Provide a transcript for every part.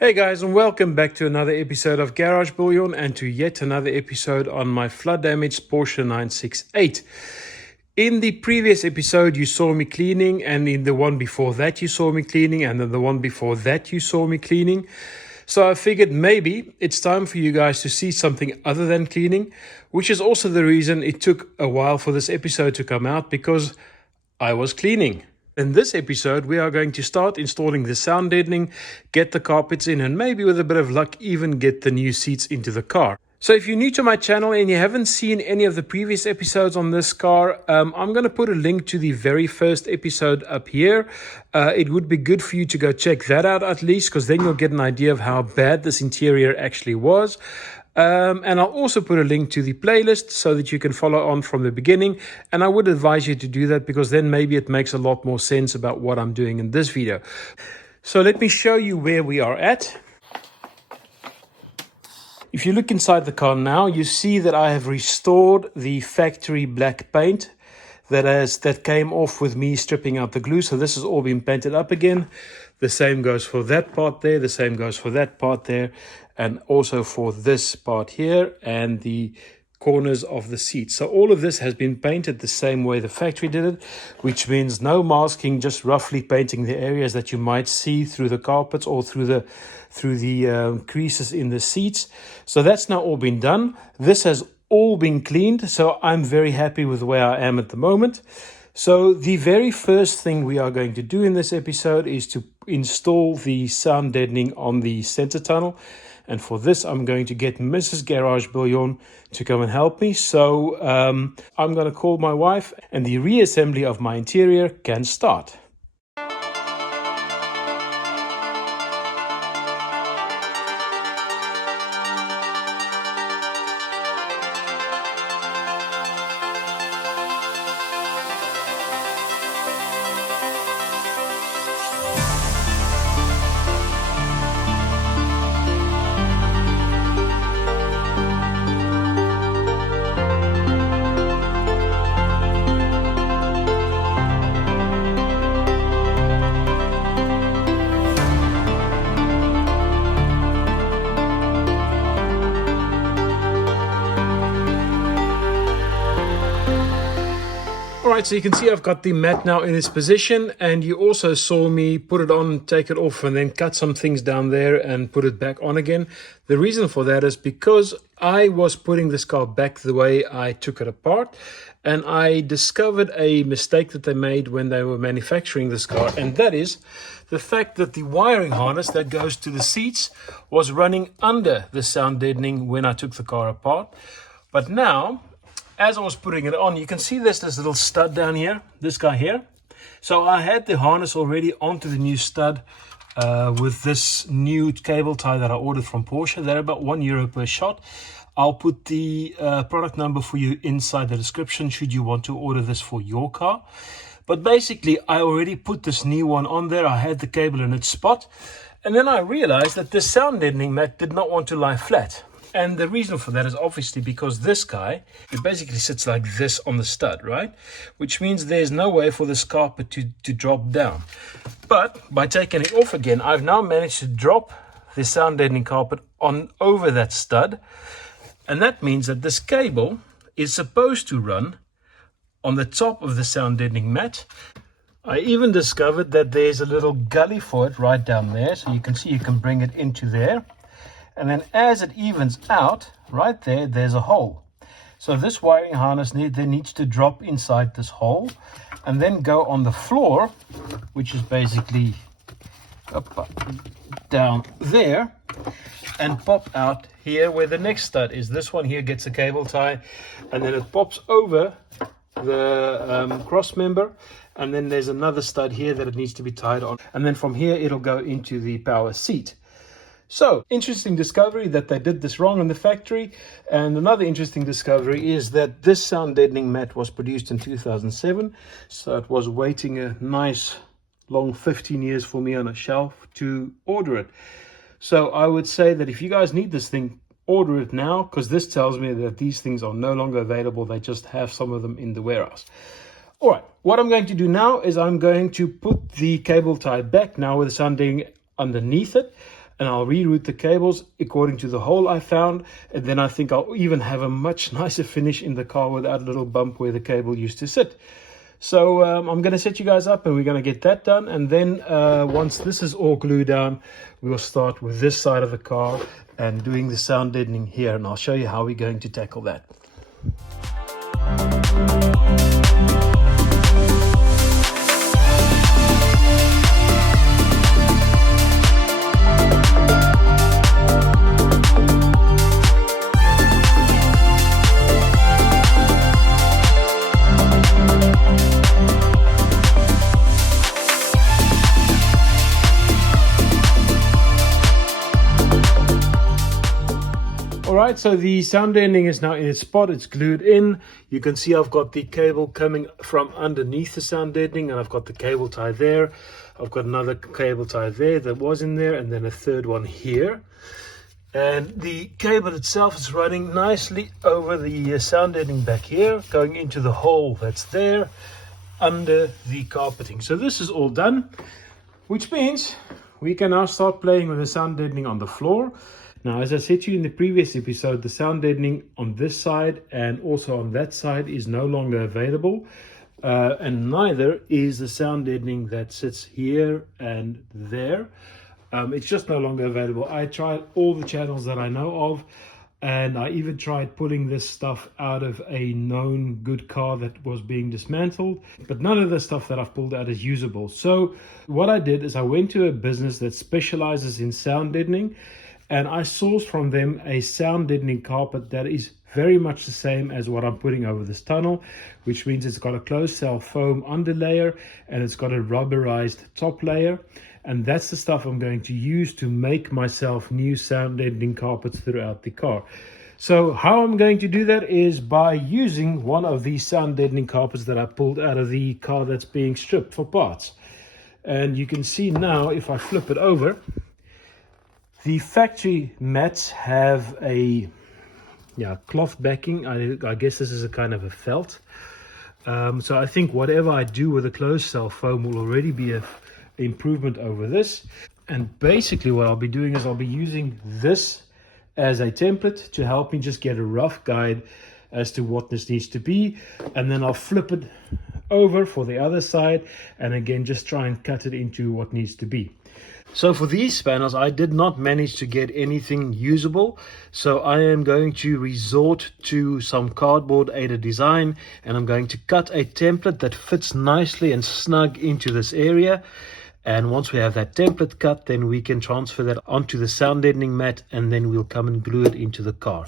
Hey guys, and welcome back to another episode of Garage Bouillon and to yet another episode on my flood damaged Porsche 968. In the previous episode, you saw me cleaning, and in the one before that, you saw me cleaning, and then the one before that, you saw me cleaning. So I figured maybe it's time for you guys to see something other than cleaning, which is also the reason it took a while for this episode to come out, because I was cleaning. In this episode, we are going to start installing the sound deadening, get the carpets in, and maybe with a bit of luck, even get the new seats into the car. So if you're new to my channel and you haven't seen any of the previous episodes on this car, I'm going to put a link to the very first episode up here. It would be good for you to go check that out at least, because then you'll get an idea of how bad this interior actually was. And I'll also put a link to the playlist so that you can follow on from the beginning. And I would advise you to do that, because then maybe it makes a lot more sense about what I'm doing in this video. So let me show you where we are at. If you look inside the car now, you see that I have restored the factory black paint that came off with me stripping out the glue. So this has all been painted up again. The same goes for that part there. The same goes for that part there. And also for this part here and the corners of the seat. So all of this has been painted the same way the factory did it, which means no masking, just roughly painting the areas that you might see through the carpets or through the creases in the seats. So that's now all been done. This has all been cleaned, so I'm very happy with where I am at the moment. So the very first thing we are going to do in this episode is to install the sound deadening on the center tunnel. And for this, I'm going to get Mrs. Garage Bouillon to come and help me. So I'm going to call my wife and the reassembly of my interior can start. Alright, so you can see I've got the mat now in its position, and you also saw me put it on, take it off, and then cut some things down there and put it back on again. The reason for that is because I was putting this car back the way I took it apart, and I discovered a mistake that they made when they were manufacturing this car, and that is the fact that the wiring harness that goes to the seats was running under the sound deadening when I took the car apart. But now, as I was putting it on, you can see there's this little stud down here, this guy here. So I had the harness already onto the new stud with this new cable tie that I ordered from Porsche. They're about €1 per shot. I'll put the product number for you inside the description should you want to order this for your car. But basically, I already put this new one on there. I had the cable in its spot. And then I realized that the sound deadening mat did not want to lie flat. And the reason for that is obviously because this guy, it basically sits like this on the stud, right? Which means there's no way for this carpet to drop down. But by taking it off again, I've now managed to drop the sound deadening carpet on over that stud. And that means that this cable is supposed to run on the top of the sound deadening mat. I even discovered that there's a little gully for it right down there. So you can see you can bring it into there. And then as it evens out, right there, there's a hole. So this wiring harness needs to drop inside this hole and then go on the floor, which is basically up, down there, and pop out here where the next stud is. This one here gets a cable tie, and then it pops over the cross member, and then there's another stud here that it needs to be tied on. And then from here, it'll go into the power seat. So, interesting discovery that they did this wrong in the factory. And another interesting discovery is that this sound deadening mat was produced in 2007. So it was waiting a nice long 15 years for me on a shelf to order it. So I would say that if you guys need this thing, order it now, because this tells me that these things are no longer available. They just have some of them in the warehouse. All right, what I'm going to do now is I'm going to put the cable tie back now with the sound deadening underneath it. and I'll reroute the cables according to the hole I found, and then I think I'll even have a much nicer finish in the car without a little bump where the cable used to sit. So I'm going to set you guys up and we're going to get that done, and then once this is all glued down, we'll start with this side of the car and doing the sound deadening here, and I'll show you how we're going to tackle that. Alright, so the sound deadening is now in its spot, it's glued in. You can see I've got the cable coming from underneath the sound deadening, and I've got the cable tie there. I've got another cable tie there that was in there, and then a third one here. And the cable itself is running nicely over the sound deadening back here, going into the hole that's there under the carpeting. So this is all done, which means we can now start playing with the sound deadening on the floor. Now, as I said to you in the previous episode, the sound deadening on this side and also on that side is no longer available. And neither is the sound deadening that sits here and there. It's just no longer available. I tried all the channels that I know of, and I even tried pulling this stuff out of a known good car that was being dismantled, but none of the stuff that I've pulled out is usable. So what I did is I went to a business that specializes in sound deadening, and I sourced from them a sound deadening carpet that is very much the same as what I'm putting over this tunnel, which means it's got a closed cell foam underlayer and it's got a rubberized top layer. And that's the stuff I'm going to use to make myself new sound deadening carpets throughout the car. So how I'm going to do that is by using one of these sound deadening carpets that I pulled out of the car that's being stripped for parts. And you can see now, if I flip it over, the factory mats have a cloth backing. I guess this is a kind of a felt. So I think whatever I do with the closed cell foam will already be an improvement over this. And basically what I'll be doing is I'll be using this as a template to help me just get a rough guide as to what this needs to be. And then I'll flip it over for the other side and again just try and cut it into what needs to be. So for these spanners, I did not manage to get anything usable. So I am going to resort to some cardboard aided design, and I'm going to cut a template that fits nicely and snug into this area. And once we have that template cut, then we can transfer that onto the sound deadening mat, and then we'll come and glue it into the car.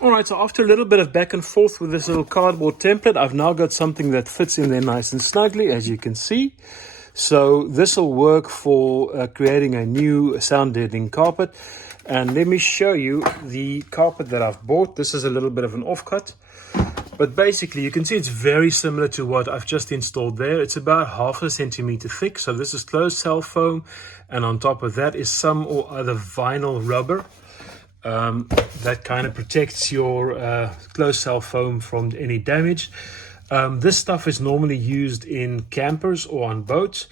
Alright, so after a little bit of back and forth with this little cardboard template, I've now got something that fits in there nice and snugly, as you can see. So this will work for creating a new sound deadening carpet. And let me show you the carpet that I've bought. This is a little bit of an offcut, but basically you can see it's very similar to what I've just installed there. It's about 1/2 centimeter thick. So this is closed cell foam, and on top of that is some or other vinyl rubber. That kind of protects your closed cell foam from any damage. This stuff is normally used in campers or on boats,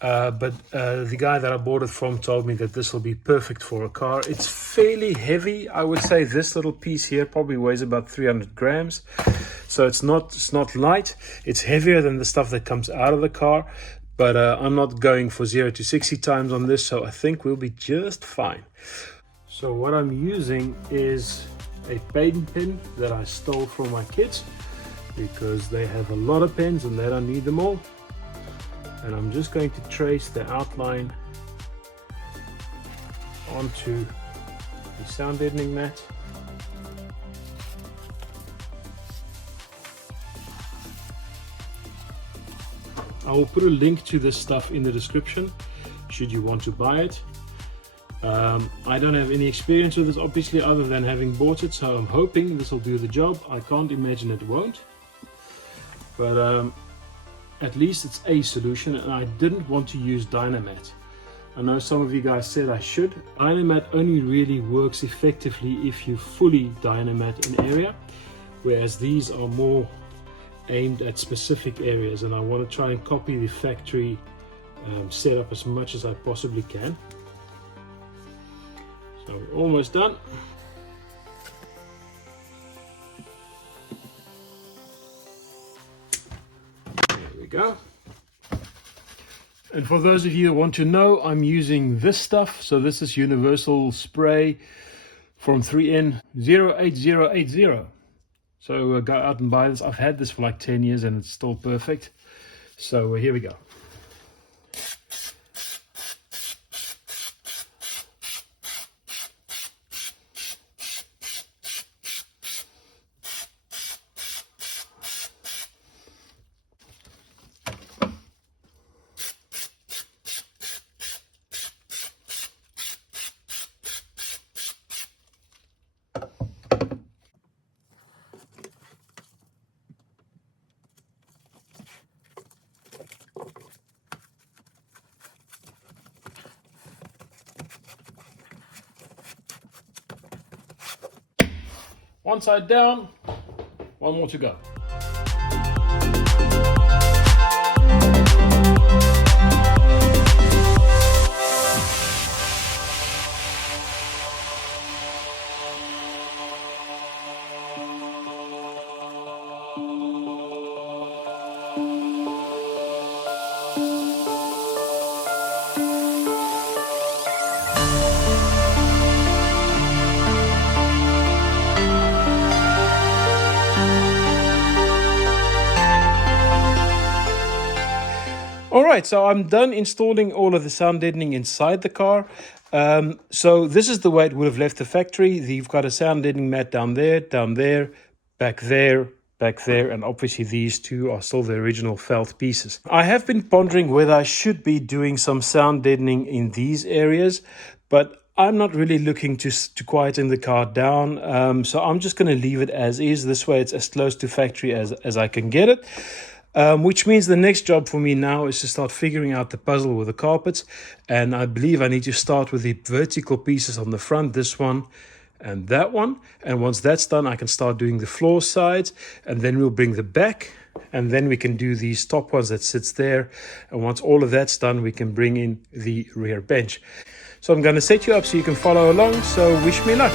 but the guy that I bought it from told me that this will be perfect for a car. It's fairly heavy. I would say this little piece here probably weighs about 300 grams. So it's not light. It's heavier than the stuff that comes out of the car, but I'm not going for 0 to 60 times on this, so I think we'll be just fine. So what I'm using is a paint pen that I stole from my kids because they have a lot of pens and they don't need them all. And I'm just going to trace the outline onto the sound deadening mat. I will put a link to this stuff in the description should you want to buy it. I don't have any experience with this obviously other than having bought it, so I'm hoping this will do the job. I can't imagine it won't. but at least it's a solution, and I didn't want to use Dynamat. I know some of you guys said I should. Dynamat only really works effectively if you fully Dynamat an area, whereas these are more aimed at specific areas, and I want to try and copy the factory setup as much as I possibly can. So we're almost done. There we go. And for those of you who want to know, I'm using this stuff. So this is universal spray from 3N 08080. So go out and buy this. I've had this for like 10 years and it's still perfect. So here we go. One side down, one more to go. Alright, so I'm done installing all of the sound deadening inside the car. So this is the way it would have left the factory. You've got a sound deadening mat down there, back there, and obviously these two are still the original felt pieces. I have been pondering whether I should be doing some sound deadening in these areas, but I'm not really looking to quieten the car down. So I'm just going to leave it as is. This way it's as close to factory as I can get it. Which means the next job for me now is to start figuring out the puzzle with the carpets. And I believe I need to start with the vertical pieces on the front, this one and that one. And once that's done, I can start doing the floor sides, and then we'll bring the back, and then we can do these top ones that sits there. And once all of that's done, we can bring in the rear bench. So I'm going to set you up so you can follow along. So wish me luck.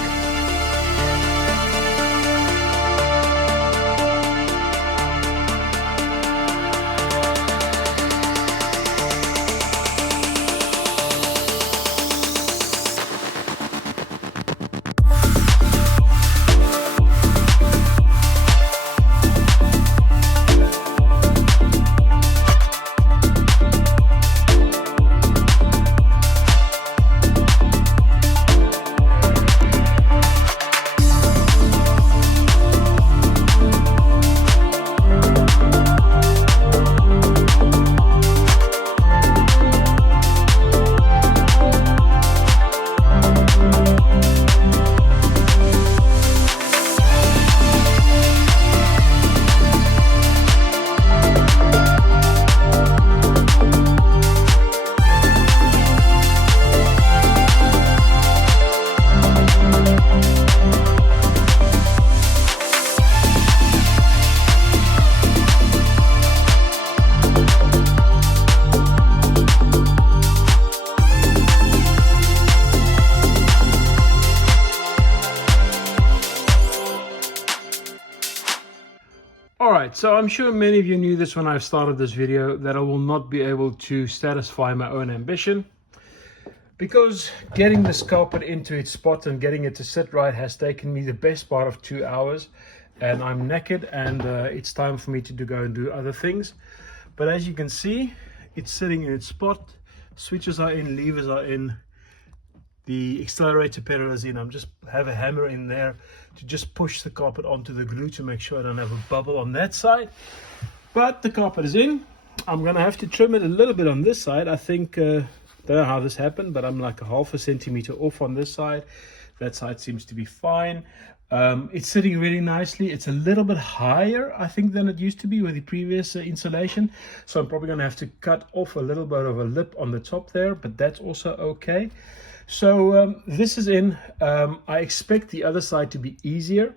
Alright, so I'm sure many of you knew this when I started this video, that I will not be able to satisfy my own ambition, because getting this carpet into its spot and getting it to sit right has taken me the best part of 2 hours, and I'm knackered, and it's time for me to go and do other things. But as you can see, it's sitting in its spot. Switches are in, levers are in, the accelerator pedal is in. I'm just have a hammer in there to just push the carpet onto the glue to make sure I don't have a bubble on that side. But the carpet is in. I'm gonna have to trim it a little bit on this side. I think, don't know how this happened, but I'm like a half a centimeter off on this side. That side seems to be fine. It's sitting really nicely. It's a little bit higher, I think, than it used to be with the previous insulation. So I'm probably going to have to cut off a little bit of a lip on the top there, but that's also okay. So this is in. I expect the other side to be easier.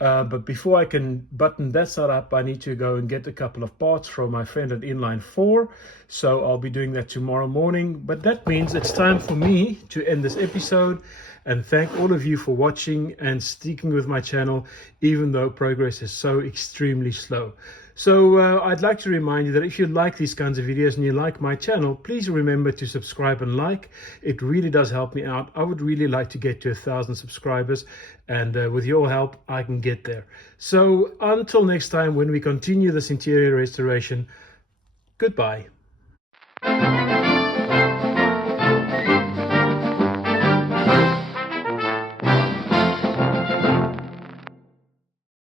But before I can button that side up, I need to go and get a couple of parts from my friend at Inline 4. So I'll be doing that tomorrow morning. But that means it's time for me to end this episode and thank all of you for watching and sticking with my channel, even though progress is so extremely slow. So I'd like to remind you that if you like these kinds of videos and you like my channel, please remember to subscribe and like. It really does help me out. I would really like to get to 1,000 subscribers, and with your help, I can get there. So until next time, when we continue this interior restoration, goodbye.